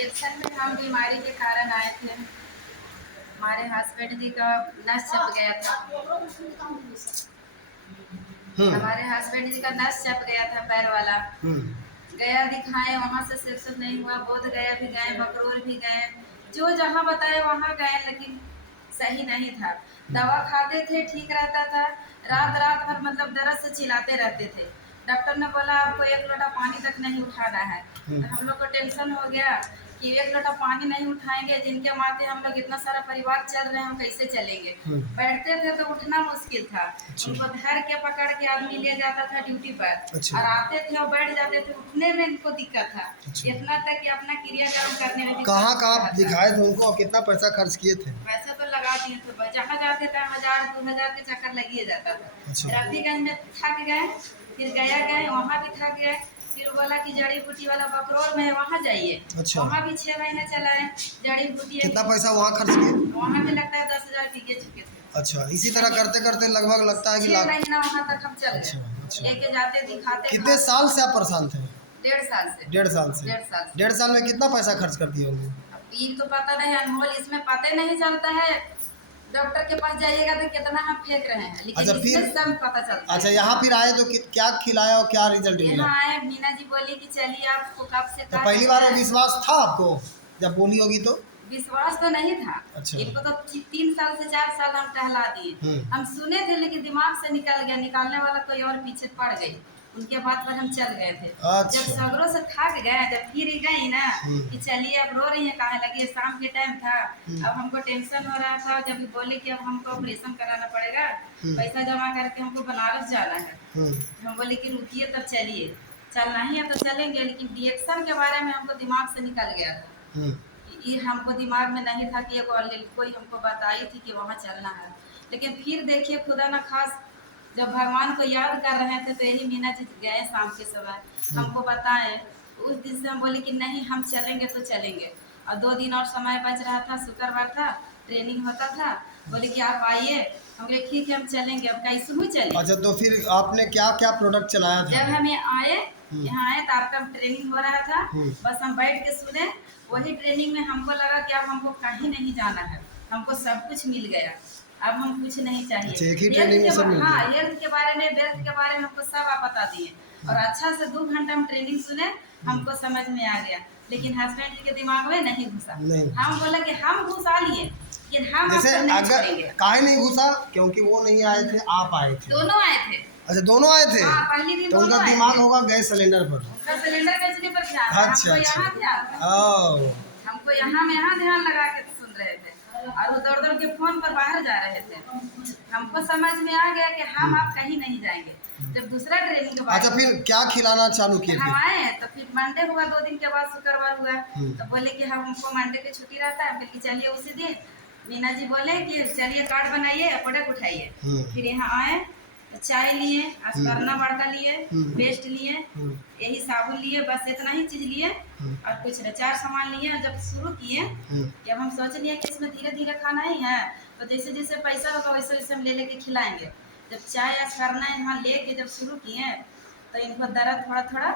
Reaction में हम बीमारी के कारण आए थे। हमारे हस्बैंड जी का नस चप गया था। हमारे हस्बैंड जी का नस चप गया था पैर वाला। गया दिखाए, वहाँ से सक्सेस नहीं हुआ। बोध गया भी गए, बकरोल भी गए, जो जहाँ बताए वहाँ गए, लेकिन सही नहीं था। दवा खाते थे, ठीक रहता था। रात रात भर मतलब दर्द से चिल्लाते रहते थे। डॉक्टर ने बोला आपको 1 लोटा पानी तक नहीं उठाना है। तो हम लोग को टेंशन हो गया कि 1 लोटा पानी नहीं उठाएंगे, जिनके माथे हम लोग इतना सारा परिवार चल रहे हैं, हम कैसे चलेंगे। बैठते थे तो उठना मुश्किल था। उनको धर के पकड़ के आदमी ले जाता था ड्यूटी पर। और आते थे और बैठ जाते थे, उठने में इनको दिक्कत था। इतना तक कि अपना क्रियाक्रम करने में कहाँ कहाँ दिखाए थे उनको और कितना पैसा खर्च किए थे? पैसा तो लगा दिए थे, जहाँ जाते थे 1000-2000 के चक्कर लगिए जाता था। रफीगंज में थक गए, फिर गया गए, वहाँ भी थक गए। फिर बोला कि जड़ी बूटी वाला बकरोल में है, वहाँ जाइए। वहाँ भी 6 महीने चलाए जड़ी बूटी। कितना पैसा वहाँ खर्च किए? वहाँ भी लगता है 10,000 टिके चुके थे। अच्छा, इसी तरह करते करते लगभग लगता है कि 6 महीना वहाँ तक हम चल गए। लेके जाते दिखाते। कितने साल से आप परेशान थे? 1.5 साल से। 1.5 साल से। 1.5 साल में कितना पैसा खर्च कर दिए होंगे? अब ये तो पता नहीं, अनमोल इसमें पता नहीं चलता है। डॉक्टर के पास जाइएगा तो कितना हम फेंक रहे हैं, लेकिन अच्छा, फिर सब पता चलता है। अच्छा, यहाँ फिर आए तो क्या खिलाया और क्या रिजल्ट मिला? यहाँ आए, मीना जी बोली कि चलिए आपको कब से तो पहली बार विश्वास था आपको जब बोली होगी तो? विश्वास तो नहीं था। अच्छा। इनको तो 3 साल से 4 साल हम टहला दिए। हम सुने थे, लेकिन दिमाग से निकल गया, निकालने वाला कोई और पीछे पड़ गई। उनके बात पर हम चल गए थे। अच्छा। जब सगरों से थक गए, जब फिर गई ना कि चलिए अब रो रही है काहे लगी, शाम के टाइम था। अब हमको टेंशन हो रहा था, जब बोले कि अब हमको ऑपरेशन कराना पड़ेगा, पैसा जमा करके हमको बनारस जाना है। हम बोले कि रुकिए तब चलिए, चलना ही है तो चलेंगे। लेकिन रिएक्शन के बारे में हमको दिमाग से निकल गया था। ये हमको दिमाग में नहीं था कि कोई हमको बताई थी कि वहाँ चलना है। लेकिन फिर देखिए खुदा न खास, जब भगवान को याद कर रहे थे तो यही मीना जी गए शाम के समय हमको बताएं। उस दिन से हम बोले कि नहीं हम चलेंगे तो चलेंगे। और 2 दिन और समय बच रहा था, शुक्रवार था, ट्रेनिंग होता था। बोले कि आप आइए, हम बोले ठीक है हम चलेंगे। अब कैसे हुई चले। अच्छा, तो फिर आपने क्या क्या प्रोडक्ट चलाया था? जब हम यहाँ आए तो आपका ट्रेनिंग हो रहा था, बस हम बैठ के सुने। वही ट्रेनिंग में हमको लगा कि अब हमको कहीं नहीं जाना है, हमको सब कुछ मिल गया, अब हम कुछ नहीं चाहिए। अच्छा, एक ही ट्रेनिंग में सब मिल गया? हाँ, हेल्थ के बारे में, वेल्थ के बारे में हमको सब आप बता दिए। और अच्छा से 2 घंटा हम ट्रेनिंग सुने, हमको समझ में आ गया। लेकिन हस्बैंड जी के दिमाग में नहीं घुसा। हम बोले कि हम घुसा लिए, लेकिन हम जैसे अगर काहे नहीं घुसा? क्योंकि वो नहीं आए थे, आप आए थे। दोनों आए थे। अच्छा, दोनों आए थे। हाँ, पहली दिन तो उनका दिमाग होगा गैस सिलेंडर पर। उनका सिलेंडर बेचने पर ध्यान था। अच्छा, हमको यहाँ ध्यान था। हमको यहाँ ध्यान लगा के सुन रहे थे, और वो दौड़ दौड़ के फोन पर बाहर जा रहे थे। हमको समझ में आ गया कि हम आप कहीं नहीं जाएंगे। जब दूसरा ट्रेनिंग के बाद अच्छा, फिर क्या खिलाना चालू किए? हम आए तो फिर मंडे हुआ, 2 दिन के बाद शुक्रवार हुआ। तो बोले कि हमको मंडे की छुट्टी रहता है, फिर चलिए उसी दिन। मीना जी बोले कि चलिए कार्ड बनाइए, प्रोडक्ट उठाइए। फिर यहाँ आए तो चाय लिए, अस्पर्ना बड़का लिए, पेस्ट लिए, यही साबुन लिए, बस इतना ही चीज लिए और कुछ नहीं। 4 सामान लिए। जब शुरू किए कि अब हम सोच लिए कि इसमें धीरे धीरे खाना ही है, तो जैसे जैसे पैसा होगा वैसे वैसे हम ले लेके खिलाएंगे। जब चाय अस्पर्ना यहाँ लेके जब शुरू किए तो इनको दर्द थोड़ा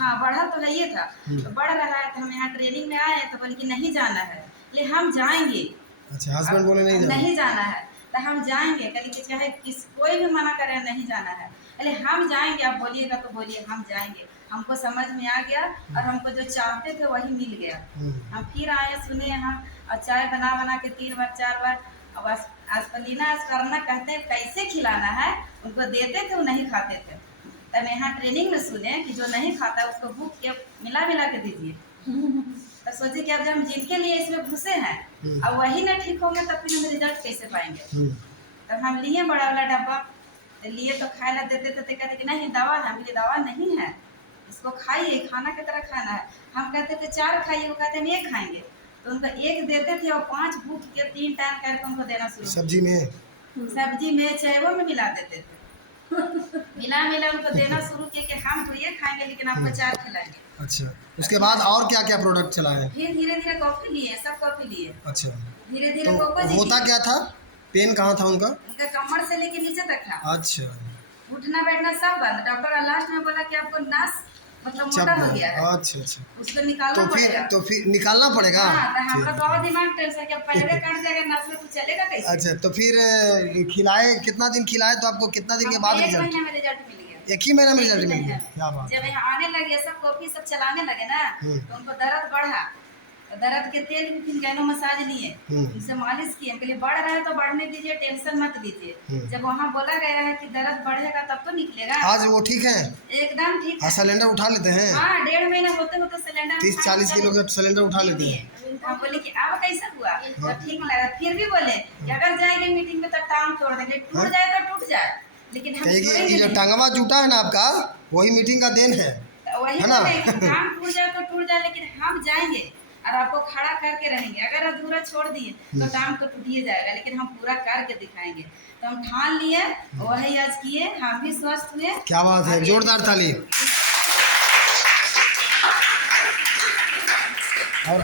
हाँ बढ़ा तो है था, तो बढ़ रहा है। तो हम यहाँ ट्रेनिंग में आए तो बोले कि नहीं जाना है, ले हम जाएंगे। अच्छा, हस्बैंड बोले नहीं जाना है तो हम जाएंगे। कल के चाहे कोई भी मना करे नहीं जाना है, अरे हम जाएंगे, आप बोलिएगा तो बोलिए, हम जाएंगे। हमको समझ में आ गया और हमको जो चाहते थे वही मिल गया। हम फिर आए, सुने यहाँ, और चाय बना बना के 3 बार 4 बार। अब अस्पर्ना कहते हैं कैसे खिलाना है, उनको देते थे, वो नहीं खाते थे। तब यहाँ ट्रेनिंग में सुने कि जो नहीं खाता उसको भूख के मिला के दीजिए। तो सोचे कि अब जब हम जिनके लिए इसमें घुसे हैं और वही ना ठीक होंगे तब फिर हम रिजल्ट कैसे पाएंगे। तब हम लिए बड़ा वाला डब्बा, तो लिए तो खाए ला देते थे, तो कहते कि नहीं दवा है। हम दवा नहीं है, इसको खाइए, खाना की तरह खाना है। हम कहते थे 4 खाइए, वो कहते हम 1 खाएंगे। तो उनको 1 देते थे और 5 भूख के 3 टाइम करके उनको देना शुरू। सब्जी में चावल में मिला देते थे। मिला उनको देना शुरू किए कि हम तो ये खाएंगे लेकिन आपको 4 खिलाएंगे। अच्छा, उसके बाद और क्या क्या प्रोडक्ट चलाए? फिर धीरे धीरे कॉफी लिए, सब कॉफी लिए। अच्छा, धीरे धीरे तो होता क्या था? पेन कहाँ था उनका कमर से लेके नीचे तक था। अच्छा, उठना बैठना सब बंद। डॉक्टर लास्ट में बोला कि आपको नस मतलब चप मोटा हो गया है, अच्छा अच्छा। उसको निकालना पड़ेगा। तो फिर निकालना पड़ेगा। हाँ, तो हमारा ठीक। बहुत दिमाग टेंशन कि पैरे कट जाएगा नस में तो चलेगा कैसे। अच्छा तो फिर खिलाए कितना दिन खिलाए तो आपको कितना दिन के हमको बाद एक रिजल्ट? महीना में रिजल्ट मिल गया। एक ही महीना में एक ही रिजल्ट मिल महीना गया, में क्या बात जब है। यहाँ आने लगे सब कॉफी सब चलाने लगे ना, तो उनको दर्द बढ़ा, तो दर्द के तेल भी फिर गैनो मसाज लिए, उनसे मालिश किए, हम कहलिए बढ़ रहा है तो बढ़ने दीजिए, टेंशन मत लीजिए। जब वहाँ बोला गया है कि दर्द बढ़ेगा तब तो निकलेगा। आज वो ठीक है? एकदम ठीक है। सिलेंडर उठा लेते हैं? हाँ, 1.5 महीना होते होते सिलेंडर 30-40 किलो का सिलेंडर उठा लेते हैं। हम बोले कि अब कैसा हुआ, तो ठीक लगा। फिर भी बोले कि अगर जाएंगे मीटिंग में तो टांग तोड़ देंगे, टूट जाए तो टूट जाए, लेकिन हम कहेगी छोड़ेंगे ये जो नहीं। टांगवा जूटा है ना आपका, वही मीटिंग का देन है। तो वही है ना? बोले कि टांग टूट जाए तो टूट जाए, लेकिन हम जाएंगे और आपको खड़ा करके रहेंगे। अगर अधूरा छोड़ दिए तो टांग तो टूट ही जाएगा, लेकिन हम पूरा करके दिखाएंगे। तो हम ठान लिए, वही आज किए, हम भी स्वस्थ हुए। क्या बात है, जोरदार ताली। और